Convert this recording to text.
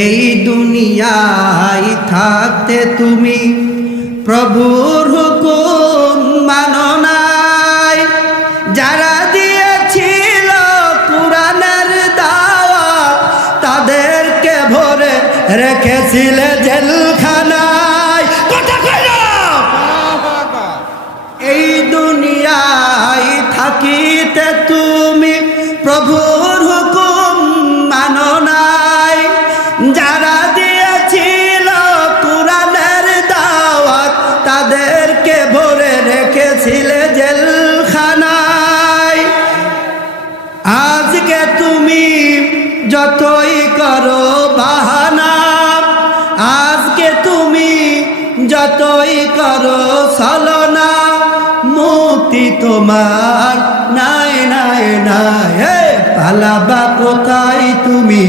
এই দুনিয়ায় থাকতে তুমি প্রভুর হুকুম মানো নাই। যারা দিয়েছিল কুরআনের দাওয়াত তাদেরকে ভরে রেখেছিলে জেলখানায়। কথা কই না? এই দুনিয়ায় থাকিতে তুমি প্রভুর হুকুম মানো নাই। যারা দিয়েছিল কুরআনের দাওয়াত তাদেরকে ভরে রেখেছিলে জেলখানায়। আজকে তুমি যতই করো বাহানা, আজকে তুমি যতই করো ছলনা, মুক্তি তোমার নাই নাই নাই। পালাবা কোথায় তুমি?